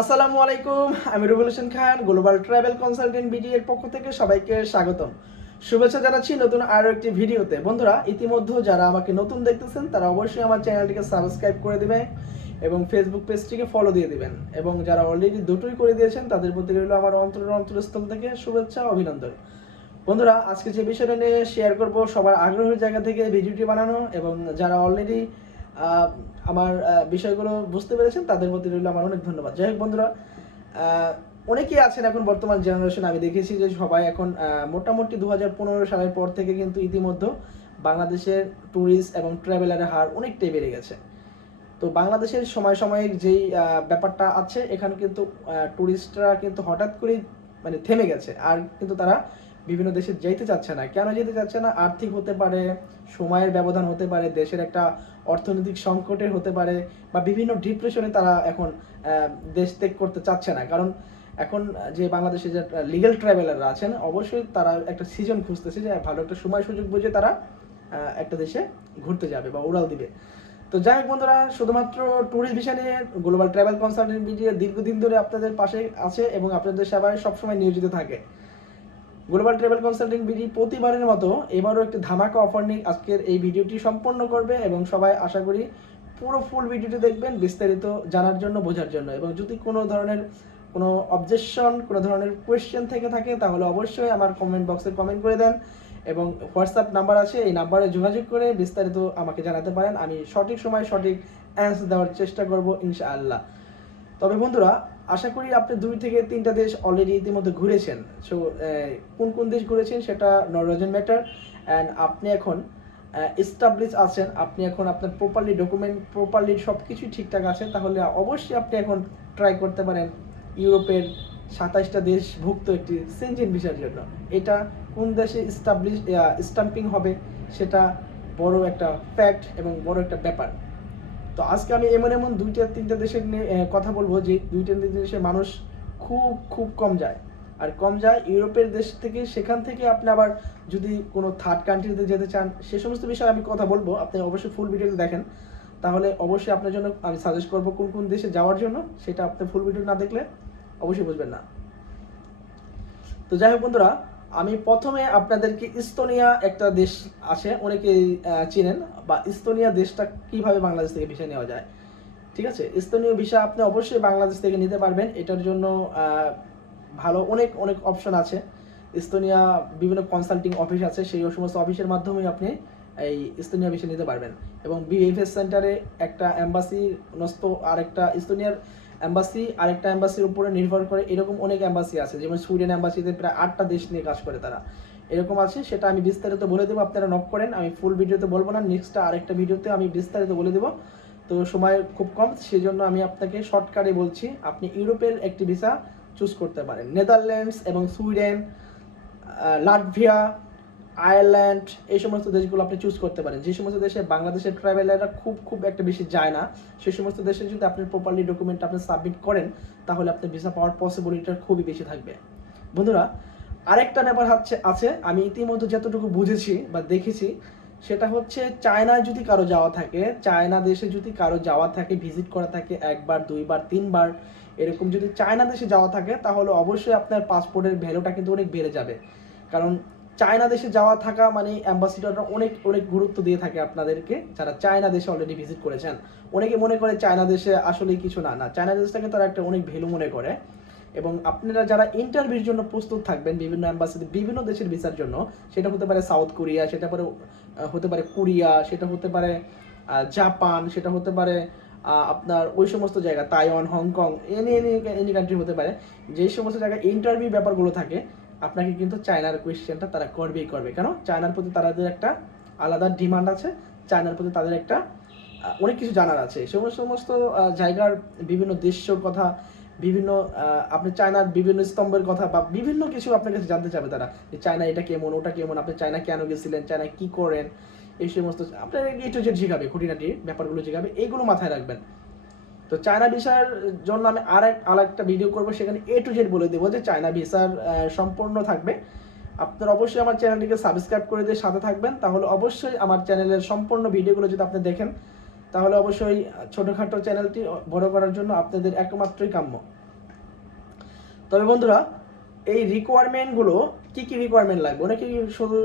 আসসালামু আলাইকুম, আমি Rubel Hossain Khan, global travel consultant BD এর পক্ষ থেকে সবাইকে স্বাগতম। শুভেচ্ছা জানাচ্ছি নতুন আরও একটি ভিডিওতে। বন্ধুরা, ইতিমধ্যে যারা আমাকে নতুন দেখতেছেন তারা অবশ্যই আমার চ্যানেলটিকে সাবস্ক্রাইব করে দিবেন এবং ফেসবুক পেজটিকে ফলো দিয়ে দিবেন, এবং যারা অলরেডি দুটোই করে দিয়েছেন তাদের প্রতি রইল আমার অন্তরস্থল থেকে শুভেচ্ছা, অভিনন্দন। বন্ধুরা, আজকে যে বিষয়টা নিয়ে শেয়ার করব, সবার আগ্রহের জায়গা থেকে ভিডিওটি বানানো, এবং যারা অলরেডি আমার বিষয়গুলো বুঝতে পেরেছেন তাদের প্রতি রইল আমার অনেক ধন্যবাদ। যাই হোক বন্ধুরা, অনেকেই আছেন এখন বর্তমান জেনারেশন, আমি দেখেছি যে সবাই এখন মোটামুটি 2015 সালের পর থেকে কিন্তু ইতিমধ্যে বাংলাদেশের ট্যুরিস্ট এবং ট্রাভেলারের হার অনেকটাই বেড়ে গেছে। তো বাংলাদেশের সাময়িক যেই ব্যাপারটা আছে, এখানে কিন্তু ট্যুরিস্টরা কিন্তু হঠাৎ করেই মানে থেমে গেছে, আর কিন্তু তারা বিভিন্ন দেশে যেতে চাচ্ছে না। কেন যেতে চাচ্ছে না? আর্থিক হতে পারে, সময়ের ব্যবধান হতে পারে, দেশের একটা অর্থনৈতিক সংকটের হতে পারে, বা বিভিন্ন ডিপ্রেশনে তারা এখন দেশ ত্যাগ করতে চাচ্ছে না। কারণ এখন যে বাংলাদেশে যে লিগ্যাল ট্রাভেলাররা আছেন, অবশ্যই তারা একটা সিজন খুঁজতেছে যে ভালো একটা সময় সুযোগ বুঝে তারা একটা দেশে ঘুরতে যাবে বা উড়াল দিবে। তো যাই হোক বন্ধুরা, শুধুমাত্র ট্যুরিস্ট ভিসা নিয়ে গ্লোবাল ট্রাভেল কনসালটেন্ট বিডি দীর্ঘদিন ধরে আপনাদের পাশে আছে এবং আপনাদের সেবায় সবসময় নিয়োজিত থাকে। গ্লোবাল ট্রাভেল কনসালটেন্ট বিডি প্রতিবারের মতো এবারও একটি ধামাকা অফার নিয়ে আজকের এই ভিডিওটি সম্পন্ন করবে, এবং সবাই আশা করি পুরো ফুল ভিডিওটি দেখবেন বিস্তারিত জানার জন্য, বোঝার জন্য। এবং যদি কোনো ধরনের কোনো অবজেকশন, কোনো ধরনের কোয়েশ্চেন থেকে থাকে তাহলে অবশ্যই আমার কমেন্ট বক্সে কমেন্ট করে দেন, এবং হোয়াটসঅ্যাপ নাম্বার আছে, এই নাম্বারে যোগাযোগ করে বিস্তারিত আমাকে জানাতে পারেন। আমি সঠিক সময় সঠিক অ্যান্সার দেওয়ার চেষ্টা করব ইনশাআল্লাহ। তবে বন্ধুরা, আশা করি আপনি 2 থেকে 3টা দেশ অলরেডি ইতিমধ্যে ঘুরেছেন। সো কোন কোন দেশ ঘুরেছেন সেটা নট ম্যাটার, অ্যান্ড আপনি এখন এস্টাবলিশ আছেন, আপনি এখন আপনার প্রপারলি ডকুমেন্ট, প্রপারলি সব কিছুই ঠিকঠাক আছে, তাহলে অবশ্যই আপনি এখন ট্রাই করতে পারেন ইউরোপের 27টা দেশ ভুক্ত একটি সেনজেন ভিসার জন্য। এটা কোন দেশে স্টাম্পিং হবে সেটা বড় একটা ফ্যাক্ট এবং বড় একটা ব্যাপার। তো আজকে আমি এমন এমন 2-3টা দেশের নিয়ে কথা বলবো যে 2-3 দেশের মানুষ খুব খুব কম যায়, আর কম যায় ইউরোপের দেশ থেকে। সেখান থেকে আপনি আবার যদি কোনো থার্ড কান্ট্রিতে যেতে চান, সে সমস্ত বিষয়ে আমি কথা বলবো। আপনি অবশ্যই ফুল ভিডিওতে দেখেন, তাহলে অবশ্যই আপনার জন্য আমি সাজেস্ট করবো কোন কোন দেশে যাওয়ার জন্য। সেটা আপনি ফুল ভিডিও না দেখলে অবশ্যই বুঝবেন না। তো যাই হোক বন্ধুরা, আমি প্রথমে আপনাদেরকে ইস্তোনিয়া একটা দেশ আছে, অনেকেই চিনেন, বা ইস্তোনিয়া দেশটা কিভাবে বাংলাদেশ থেকে ভিসা নেওয়া যায়। ঠিক আছে, স্থানীয় ভিসা আপনি অবশ্যই বাংলাদেশ থেকে নিতে পারবেন। এটার জন্য ভালো অনেক অনেক অপশন আছে। এস্তোনিয়া বিভিন্ন কনসাল্টিং অফিস আছে, সেই সমস্ত অফিসের মাধ্যমে আপনি এই এস্তোনিয়া ভিসা নিতে পারবেন। এবং বিএফএস সেন্টারে একটা অ্যাম্বাসি নস্ত আরেকটা এস্তোনিয়ার অ্যাম্বাসি আরেকটা অ্যাম্বাসির উপরে নির্ভর করে, এরকম অনেক অ্যাম্বাসি আছে। যেমন সুইডেন অ্যাম্বাসিতে প্রায় 8টা দেশ নিয়ে কাজ করে তারা, এরকম আছে। সেটা আমি বিস্তারিত বলে দেবো, আপনারা নক করেন। আমি ফুল ভিডিওতে বলবো না, নেক্সট আরেকটা ভিডিওতে আমি বিস্তারিত বলে দেবো। তো সময় খুব কম, সেজন্য আমি আপনাকে শর্টকাটে বলছি, আপনি ইউরোপের একটি ভিসা চুজ করতে পারেন। নেদারল্যান্ডস এবং সুইডেন, লাটভিয়া, আয়ারল্যান্ড, এই সমস্ত দেশগুলো আপনি চুজ করতে পারেন। যে সমস্ত দেশে বাংলাদেশের ট্রাভেলাররা খুব খুব একটা বেশি যায় না, সেই সমস্ত দেশে যদি আপনি প্রপারলি ডকুমেন্ট আপনি সাবমিট করেন, তাহলে আপনি ভিসা পাওয়ার পসিবিলিটিটা খুবই বেশি থাকবে। বন্ধুরা, আরেকটা ব্যাপার আছে, আমি ইতিমধ্যে যতটুকু বুঝেছি বা দেখেছি, সেটা হচ্ছে চায়নায় যদি কারো যাওয়া থাকে, চায়না দেশে যদি কারো যাওয়া থাকে, ভিজিট করা থাকে 1বার 2বার 3বার, এরকম যদি চায়না দেশে যাওয়া থাকে, তাহলে অবশ্যই আপনার পাসপোর্টের ভ্যালুটা কিন্তু অনেক বেড়ে যাবে। কারণ চায়না দেশে যাওয়া থাকা মানে অ্যাম্বাসিডাররা অনেক অনেক গুরুত্ব দিয়ে থাকে আপনাদেরকে, যারা চায়না দেশে অলরেডি ভিজিট করেছেন। অনেকে মনে করে চায়না দেশে আসলে কিছু না, না, চায়না দেশটাকে তারা একটা অনেক ভ্যালু মনে করে। এবং আপনারা যারা ইন্টারভিউর জন্য প্রস্তুত থাকবেন বিভিন্ন অ্যাম্বাসিতে, বিভিন্ন দেশের ভিসার জন্য, সেটা হতে পারে সাউথ কোরিয়া, সেটা হতে পারে কোরিয়া, সেটা হতে পারে জাপান, সেটা হতে পারে আপনার ওই সমস্ত জায়গা, Taiwan, Hong Kong, any any any country হতে পারে। যেই সমস্ত জায়গায় ইন্টারভিউ ব্যাপারগুলো থাকে, আপনাকে কিন্তু চায়নার কোয়েশ্চেনটা তারা করবেই করবে। কেন? চায়নার প্রতি তাদের একটা আলাদা ডিমান্ড আছে, চায়নার প্রতি তাদের একটা অনেক কিছু জানার আছে। সমস্ত জায়গার বিভিন্ন দেশের কথা, বিভিন্ন আপনি চায়নার বিভিন্ন স্তম্ভের কথা বা বিভিন্ন কিছু আপনার কাছে জানতে চাবে তারা, যে চায়না এটা কেমন, ওটা কেমন, আপনি চায়না কেন গেছিলেন, চায়না কি করেন, এই সমস্ত আপনার এ টু জেড শিখাবে, খুঁটিনাটি ব্যাপারগুলো শিখাবে, এইগুলো মাথায় রাখবেন। তো চায়না ভিসার জন্য আমি আরেকটা ভিডিও করবো, সেখানে এ টু জেড বলে দেবো যে চায়না ভিসার সম্পূর্ণ থাকবে। আপনারা অবশ্যই আমার চ্যানেলটিকে সাবস্ক্রাইব করে দিয়ে সাথে থাকবেন, তাহলে অবশ্যই আমার চ্যানেলের সম্পূর্ণ ভিডিওগুলো যদি আপনি দেখেন, তাহলে অবশ্যই ছোটোখাটো চ্যানেলটি বড় করার জন্য আপনাদের একমাত্রই কাম্য। তবে বন্ধুরা, এই রিকোয়ারমেন্টগুলো কি রিকোয়ারমেন্ট লাগবে, অনেকে শুধু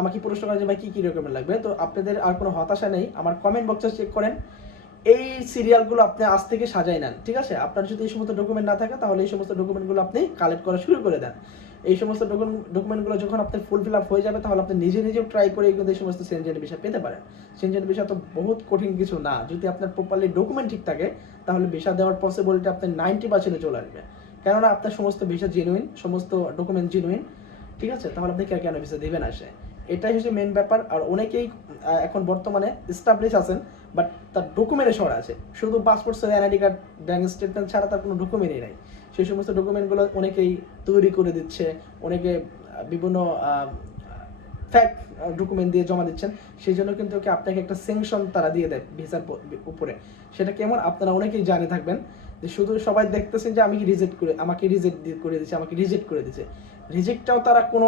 আমাকে প্রশ্ন করেন যে ভাই কি রিকোয়ারমেন্ট লাগবে। তো আপনাদের আর কোনো হতাশা নেই, আমার কমেন্ট বক্সে চেক করেন, এই সিরিয়ালগুলো আপনি আজ থেকে সাজাই নেন, ঠিক আছে? আপনার যদি এই সমস্ত ডকুমেন্ট না থাকে তাহলে এই সমস্ত ডকুমেন্টগুলো আপনি কালেক্ট করা শুরু করে দেন। এই সমস্ত ডকুমেন্টগুলো যখন আপনার ফুলফিল আপ হয়ে যাবে তাহলে আপনি নিজেও ট্রাই করে কিন্তু এই সমস্ত সেনজেন ভিসা পেতে পারেন। সেনজেন ভিসা তো বহুত কঠিন কিছু না, যদি আপনার প্রপারলি ডকুমেন্ট ঠিক থাকে তাহলে ভিসা দেওয়ার পসিবিলিটি আপনার 90% চলে আসবে। কেননা আপনার সমস্ত ভিসা জেনুইন, সমস্ত ডকুমেন্ট জেনুইন, ঠিক আছে? তাহলে আপনি কেন ভিসা দেবেন আসে, এটাই হচ্ছে মেন ব্যাপার। আর অনেকেই এখন বর্তমানে এস্টাবলিশ আছেন বাট তার ডকুমেন্টে শর্ট আছে, শুধু passport size NID card bank statement ছাড়া তার কোনো ডকুমেন্টই নাই। সেই সমস্ত ডকুমেন্টগুলো অনেকেই তৈরি করে দিচ্ছে, অনেকে বিভিন্ন ফ্যাক ডকুমেন্ট দিয়ে জমা দিচ্ছেন, সেই জন্য কিন্তু আপনাকে একটা স্যাংশন তারা দিয়ে দেয় ভিসার উপরে। সেটা কেমন আপনারা অনেকেই জানে থাকবেন, যে শুধু সবাই দেখতেছেন যে আমাকে রিজেক্ট করে দিচ্ছে। রিজেক্টটাও তারা কোনো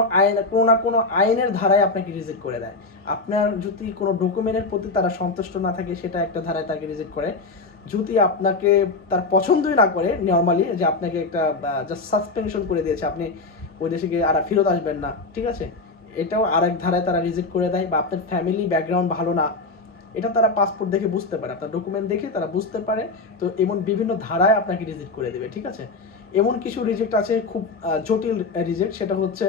না কোনো আইনের ধারায় আপনাকে রিজেক্ট করে দেয়। আপনার যদি কোনো ডকুমেন্টের প্রতি তারা সন্তুষ্ট না থাকে সেটা একটা ধারায় তাকে রিজেক্ট করে। যদি আপনাকে তার পছন্দই না করে নর্মালি, যে আপনাকে একটা জাস্ট সাসপেনশন করে দিয়েছে, আপনি ওই দেশে গিয়ে আর ফেরত আসবেন না, ঠিক আছে, এটাও আরেক ধারায় তারা রিজেক্ট করে দেয়। বা আপনার ফ্যামিলি ব্যাকগ্রাউন্ড ভালো না, এটা তারা পাসপোর্ট দেখে বুঝতে পারে, আপনার ডকুমেন্ট দেখে তারা বুঝতে পারে। তো এমন বিভিন্ন ধারায় আপনাকে রিজেক্ট করে দেবে, ঠিক আছে? এমন কিছু রিজেক্ট আছে খুব জটিল রিজেক্ট, সেটা হচ্ছে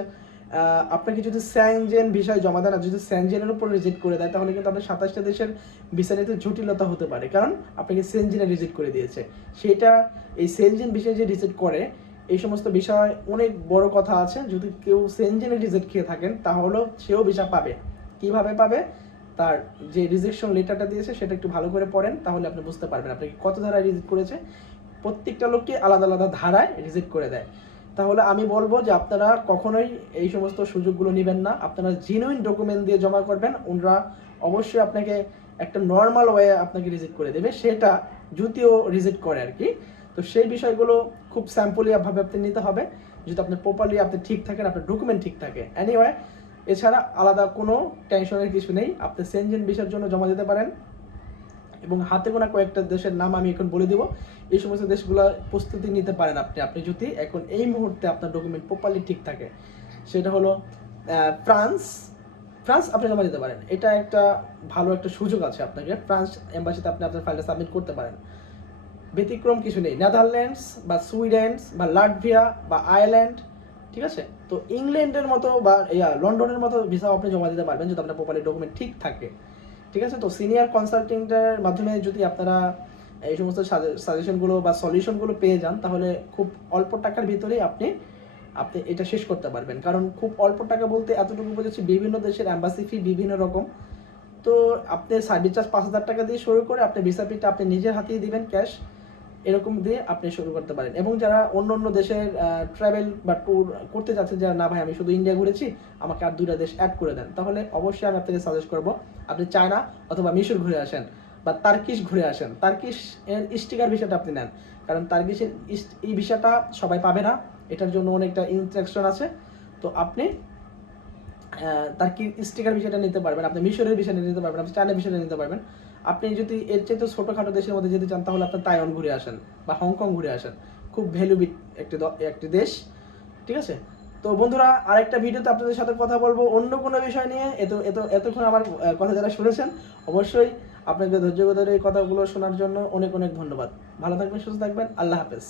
আপনাকে যদি স্যানজেন ভিসায় জমা দেন আর যদি স্যানজেনের উপর রিজেক্ট করে দেয় তাহলে কিন্তু আপনার 27টা দেশের ভিসা নিতে জটিলতা হতে পারে, কারণ আপনাকে স্যানজেনে রিজেক্ট করে দিয়েছে। সেটা এই স্যানজেন ভিসায় যে রিজেক্ট করে এই সমস্ত বিষয় অনেক বড় কথা আছে। যদি কেউ সেনজেনে রিজেক্ট খেয়ে থাকেন তাহলেও সেও ভিসা পাবে। কিভাবে পাবে, তার যে রিজেকশন লেটারটা দিয়েছে সেটা একটু ভালো করে পড়েন, তাহলে আপনি বুঝতে পারবেন আপনাকে কত ধারায় রিজেক্ট করেছে। প্রত্যেকটা লোককে আলাদা আলাদা ধারায় রিজেক্ট করে দেয়। তাহলে আমি বলবো যে আপনারা কখনোই এই সমস্ত সুযোগগুলো নেবেন না, আপনারা জেনুইন ডকুমেন্ট দিয়ে জমা করবেন, ওনারা অবশ্যই আপনাকে একটা নর্মাল ওয়ে আপনাকে রিজেক্ট করে দেবে, সেটা যদিও রিজেক্ট করে আর কি। তো সেই বিষয়গুলো খুব স্যাম্পলি ভাবে আপনি নিতে হবে, যদি আপনি প্রপারলি আপনি ঠিক থাকেন, আপনার ডকুমেন্ট ঠিক থাকে। এনিওয়ে, এছাড়া আলাদা কোনো টেনশনের কিছু নেই, আপনি সেনজেন ভিসার জন্য জমা দিতে পারেন। এবং হাতে গোনা কয়েকটা দেশের নাম আমি এখন বলে দেবো, এই সমস্ত দেশগুলো প্রস্তুতি নিতে পারেন আপনি যদি এখন এই মুহূর্তে আপনার ডকুমেন্ট প্রপারলি ঠিক থাকে। সেটা হলো ফ্রান্স আপনি জমা দিতে পারেন, এটা একটা ভালো একটা সুযোগ আছে আপনাকে, ফ্রান্স এম্বাসিতে আপনি আপনার ফাইলটা সাবমিট করতে পারেন, ব্যতিক্রম কিছু নেই। নেদারল্যান্ডস বা সুইডেন বা লাটভিয়া বা আয়ারল্যান্ড, ঠিক আছে, তো ইংল্যান্ডের মতো বা লন্ডনের মতো ভিসা আপনি জমা দিতে পারবেন যদি আপনার প্রপারলি ডকুমেন্ট ঠিক থাকে, ঠিক আছে। তো সিনিয়র কনসালটেন্টের মাধ্যমে যদি আপনারা এই সমস্ত সাজেশনগুলো বা সলিউশনগুলো পেয়ে যান তাহলে খুব অল্প টাকার ভিতরেই আপনি এটা শেষ করতে পারবেন। কারণ খুব অল্প টাকা বলতে এতটুকু বোঝাচ্ছি, বিভিন্ন দেশের অ্যাম্বাসি ফি বিভিন্ন রকম, তো আপনি সার্ভিস চার্জ 5,000 টাকা দিয়ে শুরু করে আপনি ভিসা ফিটা আপনি নিজের হাতেই দিবেন ক্যাশ, এরকম দিয়ে আপনি শুরু করতে পারেন। এবং যারা অন্য দেশের ট্রাভেল বা ট্যুর করতে যাচ্ছেন, যারা না ভাই আমি শুধু ইন্ডিয়া ঘুরেছি আমাকে আর 2টা দেশ অ্যাড করে দেন, তাহলে অবশ্যই আমি আপনাকে সাজেস্ট করবো আপনি চায়না অথবা মিশর ঘুরে আসেন বা তার্কিশ ঘুরে আসেন। তার্কিশ এর স্টিকার ভিসাটা আপনি নেন, কারণ তার্কিশের এই ভিসাটা সবাই পাবে না, এটার জন্য অনেকটা ইনস্ট্রাকশন আছে। তো আপনি তার কি স্টিকার ভিসাটা নিতে পারবেন, আপনি মিশরের ভিসা নিতে পারবেন, আপনি চায়না ভিসাটা নিতে পারবেন। আপনি যদি এর চাইতে ছোটোখাটো দেশের মধ্যে যেতে চান তাহলে আপনি তাইওয়ান ঘুরে আসেন বা হংকং ঘুরে আসেন, খুব ভ্যালুবিট একটি দেশ, ঠিক আছে। তো বন্ধুরা, আরেকটা ভিডিওতে আপনাদের সাথে কথা বলবো অন্য কোনো বিষয় নিয়ে। এতক্ষণ আমার কথা যারা শুনেছেন অবশ্যই আপনাকে ধৈর্য ধরে এই কথাগুলো শোনার জন্য অনেক ধন্যবাদ। ভালো থাকবেন, সুস্থ থাকবেন, আল্লাহ হাফেজ।